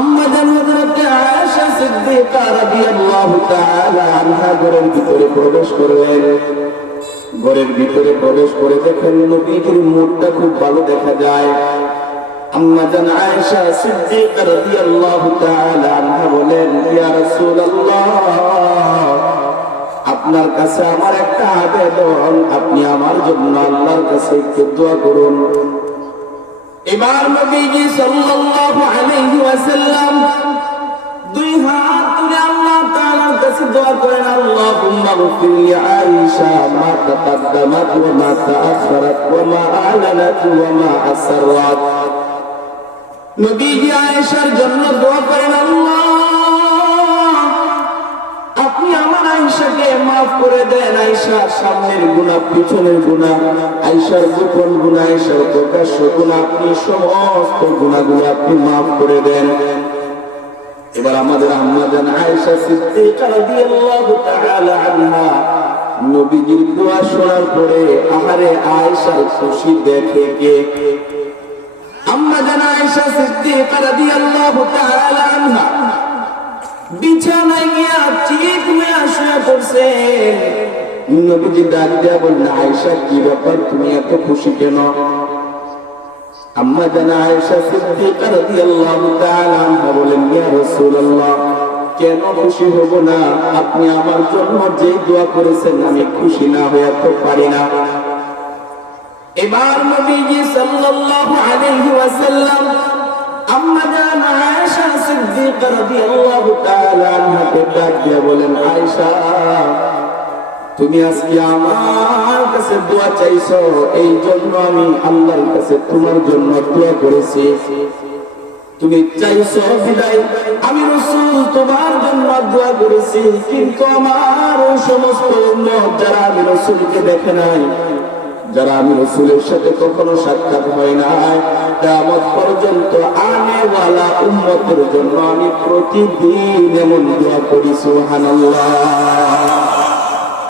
আম্মা জান হযরত আয়েশা সিদ্দিকা রাদিয়াল্লাহু তাআলা আনহা ঘরের ভিতরে প্রবেশ করলেন। ঘরের ভিতরে প্রবেশ করে দেখেন নবীজির মুখটা খুব ভালো দেখা যায়। আম্মা জান আয়েশা সিদ্দিকা রাদিয়াল্লাহু তাআলা আনহা বলেন, ইয়া রাসূলুল্লাহ, আপনার কাছে আমার একটা আবেদন, আপনি আমার জন্য আল্লাহর কাছে একটু দোয়া করুন। এবার নবীজি সাল্লাল্লাহু আলাইহি ওয়াসাল্লাম দুই হাত তুলে আল্লাহ তাআলার কাছে দোয়া করেন, আল্লাহুম্মা গফির লি আয়েশা মা তাকাদ্দামাত ওয়া মা তাআখারাত ওয়া মা আ'লানাত ওয়া মা আসরাত। নবীজি আয়েশার জন্য দোয়া করেন, আল্লাহ আপনি আমার আয়েশাকে মাফ করে দেন। আয়েশার সামনের গুনাহ, পিছনের গুনাহ, আয়েশার গোপন গুনাহ, আয়েশার প্রকাশ্য গুনাহ, আপনি সমস্ত গুনাহগুলো আপনি মাফ করে দেন। এবার আমাদের আম্মা জান আয়েশা সিদ্দিকা রাদিয়াল্লাহু তাআলা আনহা নবীজির দোয়া শোনার পরে আহারে আয়েশার খুশি দেখে কে? আম্মা জান আয়েশা সিদ্দিকা রাদিয়াল্লাহু তাআলা আনহা বিছানায় গিয়া চিৎকার শুয়ে পড়ছেন। নবীজি ডাক দিয়া বললেন, আয়েশা কি ব্যাপার, তুমি এত খুশি কেন? আম্মা জান আয়েশা সিদ্দিকা রাদিয়াল্লাহু তাআলা আনহা বলেন, ইয়া রাসূলুল্লাহ, কেন খুশি হব না? আপনি আমার জন্য যে দোয়া করেছেন আমি খুশি না হয়ে তো পারি না। এবার নবীজি সাল্লাল্লাহু আলাইহি ওয়াসাল্লাম আম্মা জান আয়েশা সিদ্দিকা রাদিয়াল্লাহু তাআলা আনহাকে ডাক দিয়ে বলেন, আয়েশা তুমি আজকে আমার কাছে দোয়া চাইছো, এই জন্য আমি আল্লাহর কাছে তোমার জন্য দোয়া করেছি। তুমি চাইছো বিদায় আমি রাসূল তোমার জন্য দোয়া করেছি, কিন্তু আমার ওই সমস্ত উম্মত যারা আমি রাসূলকে দেখে নাই, যারা আমি রাসূলের সাথে কখনো সাক্ষাৎ হয় নাই, কিয়ামত পর্যন্ত আনেওয়ালা উম্মতের জন্য আমি প্রতিদিন এমন দোয়া করি। সুবহানাল্লাহ।